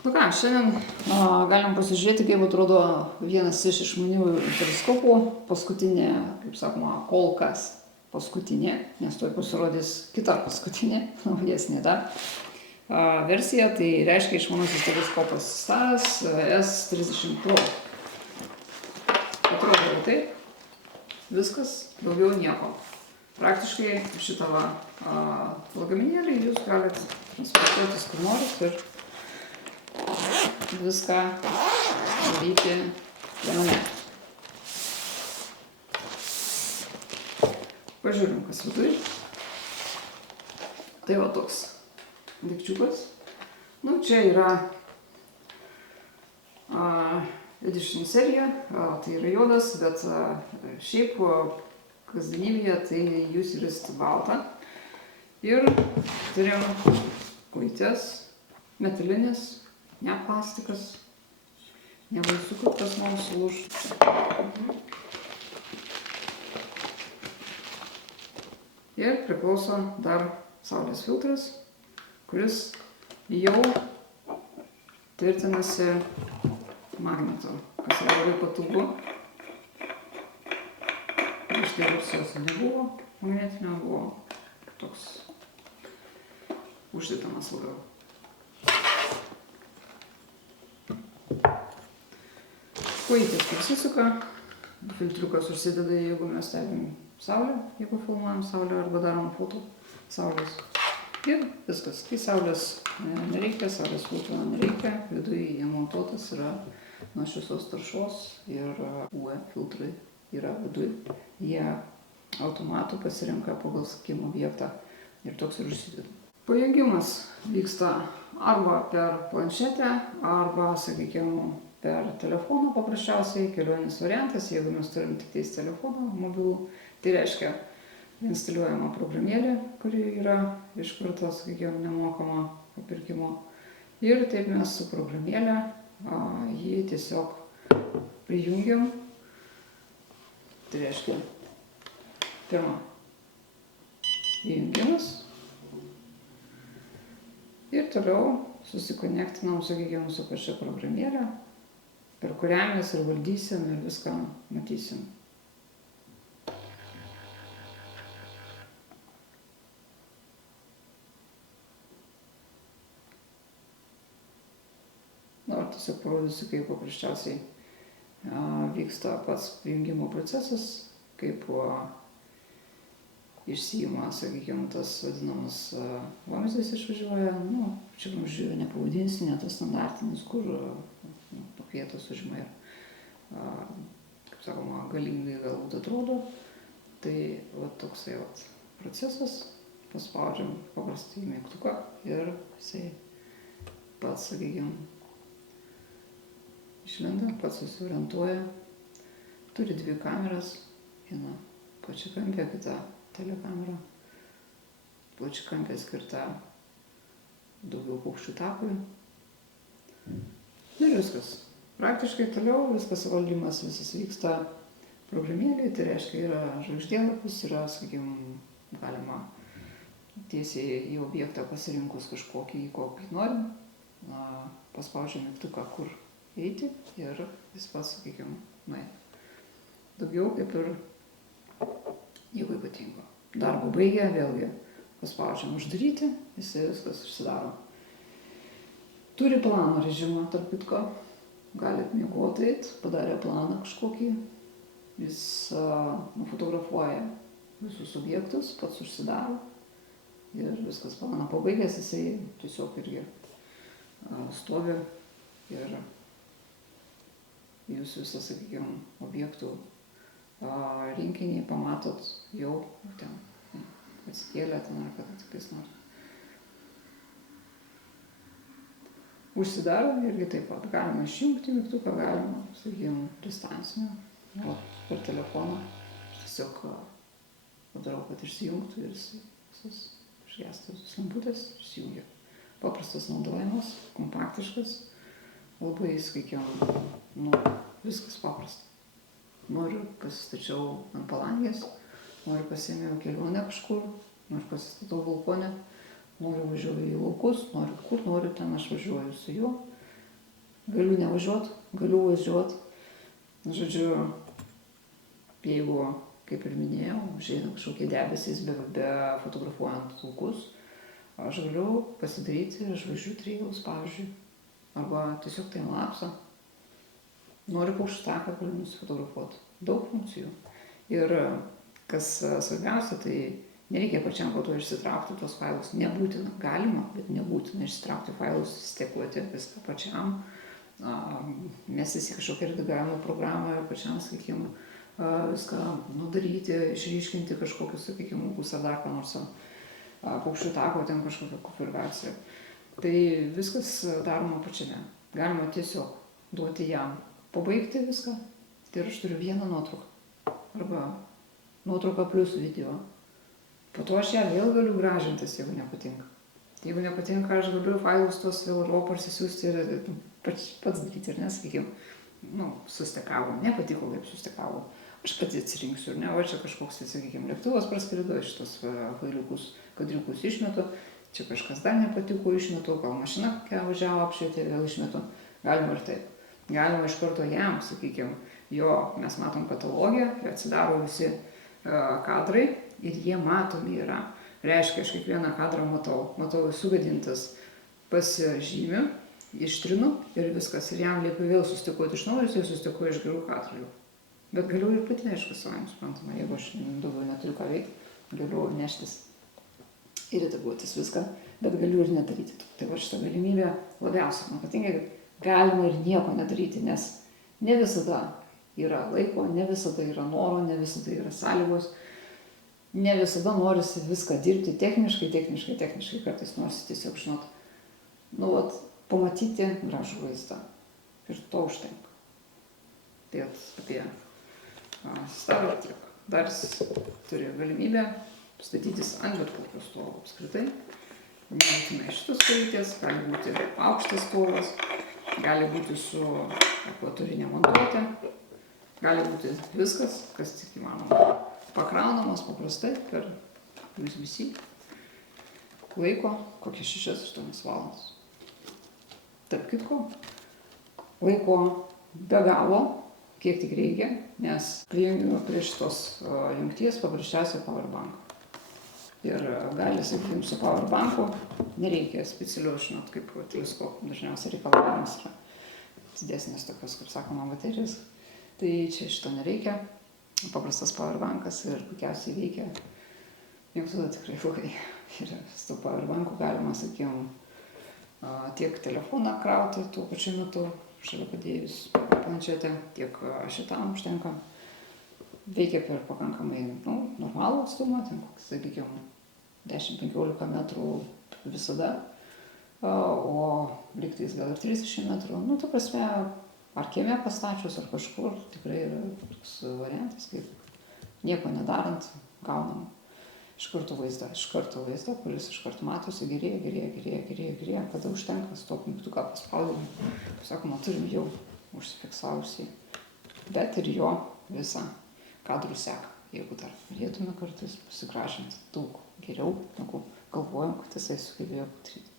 Nu ką, šiandien galim pasižiūrėti, kaip atrodo vienas iš išmaniųjų teleskopų. Paskutinė, kaip sakoma, kol kas paskutinė, nes tuoj pasirodys kita paskutinė, naujesnė dar versija. Tai reiškia išmanusis teleskopas STARS S30 Pro. Atrodo taip, viskas, daugiau nieko. Praktiškai šitą lagaminėlį jūs galite transportuotis kur norit ir viską daryti viename. Pažiūrim, kas viduje. Tai va toks daikčiukas. Nu, čia yra edition serija, tai yra juodas, bet šiaip kasdienybėje tai jūs yra balta. Ir turim kojytes, metalinės, ne plastikas, nebaisu, kad kas mums sulūž. Ir priklauso dar saulės filtras, kuris jau tvirtinasi magnetu, kas yra labai patogu. Prieš tai versijos nebuvo magnetinio, buvo toks uždėtamas labiau. Kojytės prisisuka, filtriukas užsideda, jeigu mes stebim saulę, jeigu filmuojam saulę arba darom foto saulės. Ir viskas. Tai saulės nereikia, saulės filtro nereikia, viduje įmontuotas yra nuo šviesos taršos ir UV filtrai yra viduje. Jie automatu pasirenka pagal, sakykim, objektą ir toks ir užsideda. Pajungimas vyksta arba per planšetę, arba, sakykime, per telefoną paprasčiausiai, kelionės variantas, jeigu mes turim tik tais telefoną mobilų, tai reiškia instaliuojama programėlė, kuri yra iš karto, sakykime, nemokama papirkimo. Ir taip mes su programėlė jį tiesiog prijungiam. Tai reiškia, pirma, įjungimas. Ir toliau susikonektinam, sakykime, su pačia programėlė, per kurią mes ir valdysim ir viską matysim. Dabar tiesiog parodysiu, kaip paprasčiausiai vyksta pats prijungimo procesas, kaip išsijima, sakykime, tas vadinamas vamzdis išvažiuoja. Nu, čia vamzdžių nepavadinsi, ne tas standartinis, kur vietos užima ir, kaip sakoma, galingai galbūt atrodo. Tai va toksai procesas, paspaudžiam paprastai mygtuką ir jisai pats, sakykime, išlenda, pats susiorientuoja. Turi dvi kameras, viena plačiakampė, kita telekamera. Plačiakampė skirta daugiau paukščių takui. Ir viskas. Praktiškai toliau viskas valdymas visas vyksta programėlėje, tai reiškia yra žvaigždėlapis, yra, sakykime, galima tiesiai į objektą pasirinkus kažkokį, kokį norim, paspaudžiam mygtuką, kur eiti ir jis pats, sakykime, nueina. Daugiau kaip ir nieko ypatingo. Darbą baigę, vėlgi paspaudžiam uždaryti, jisai viskas užsidaro. Turi plano režimą, tarp kitko. Galit miegoti eit, padarė planą kažkokį. Jis nufotografuoja visus objektus, pats užsidaro. Ir viskas planą pabaigęs, jisai tiesiog irgi stovi ir jūs visą, sakykime, objektų rinkinį pamatot jau ten atsikėlę ten ar kad tiktais nori. Užsidaro irgi taip pat. Galima išjungti mygtuką, galima, sakykime, distancinio, per telefoną. Tiesiog padarau, kad išsijungtų ir visas išgęsta visus lamputės, išsijungia. Paprastas naudojimas, kompaktiškas, labai, sakykime, viskas paprasta. Noriu pasistačiau ant palangės, noriu pasiėmiau kelionę kažkur, noriu pasistatau balkonę. Noriu važiuoju į laukus, noriu kur noriu, ten aš važiuoju su juo Galiu nevažiuoti, galiu važiuoti. Žodžiu, jeigu, kaip ir minėjau, užeina kažkokie debesys be fotografuojant laukus, aš galiu pasidaryti žvaigždžių trigalus, pavyzdžiui, arba tiesiog timelapsą. Noriu paukščių taką, galiu nusifotografuoti. Daug funkcijų. Ir kas svarbiausia, tai nereikia pačiam po to išsitraukti tos failus. Nebūtina, galima, bet nebūtina išsitraukti failus, stekuoti viską pačiam, mestis į kažkokią redagavimo programą ir pačiam, sakykime, viską nudaryti, išryškinti kažkokius, sakykime, ūkus ar dar ką nors, paukščių tako, ten kažkokią konfiguraciją. Tai viskas daroma pačiame. Galima tiesiog duoti jam pabaigti viską. Tai aš turiu vieną nuotrauką. Arba nuotrauką plus video. Po to aš ją vėl galiu gražintis, jeigu nepatinka. Jeigu nepatinka, aš galiu failus tuos vėl parsisiųsti ir pats daryti, ir nesakykime, sustekavo, nepatiko, kaip sustekavo. Aš pati atsirinksiu, ir ne, o čia kažkoks, sakykime, lėktuvas praskrido, šitos failiukus, kadriukus išmetu, čia kažkas dar nepatiko, išmetu, gal mašina kokia važiavo apšvietė, vėl išmetu. Galima ir taip. Galima iš karto jam, sakykime, mes matom patologiją, atsidaro visi kadrai ir jie matomi yra. Reiškia, aš kiekvieną kadrą matau sugadintas, pasižymiu, ištrinu ir viskas. Ir jam liepia vėl sustikuoti iš naujo, jis sustikuoja iš gerų kadrų. Bet galiu ir pati, aišku, savai suprantama, jeigu aš daugiau neturiu ką veikti, galiu neštis ir redaguotis viską, bet galiu ir nedaryti. Tai va šitą galimybę labiausiai man patinka, kad galima ir nieko nedaryti, nes ne visada yra laiko, ne visada yra noro, ne visada yra sąlygos, ne visada norisi viską dirbti techniškai, kartais norisi tiesiog pamatyti gražų vaizdą. Ir to užtenka. Tai apie Star Trek. Dar jis turi galimybę statytis ant bet kokio stovo apskritai. Nebūtinai šitas kojytės, gali būti aukštas stovas, gali būti su ekvatorinė montuotė, gali būti viskas, kas tik įmanoma. Pakraunamas paprastai per USB-C. Laiko kokie 6-8 valandas. Tarp kitko, laiko be galo, kiek tik reikia, nes prijungiu prie šitos jungties paprasčiausiai powerbanką. Ir gali, sakykime, su powerbanku nereikia specialių, kaip teleskopų, dažniausiai reikalavimas yra didesnės tokios, kaip sakoma, baterijos. Tai čia šito nereikia. Paprastas powerbankas ir puikiausiai veikia. Jau tada tikrai ilgai. Ir su powerbanku galima, sakykime, tiek telefoną krauti tuo pačiu metu, šalia padėjus planšetę, tiek šitam užtenka. Veikia per pakankamai normalų atstumą, ten koks, sakykime, 10-15 metrų visada, o lygtais gal ir 30 metrų. Ta prasme, ar kieme pastačius, ar kažkur, tikrai yra toks variantas, kaip nieko nedarant, gaunam iš karto vaizdą, kuris iš karto matosi, gerėja, kada užtenka, stop mygtuką paspaudėm, sakoma, turim jau užsifiksavusi, bet ir jo visą kadrų seką, jeigu dar norėtume kartais pasigražinti daug geriau, negu galvojom, kad jisai sugebėjo padaryti.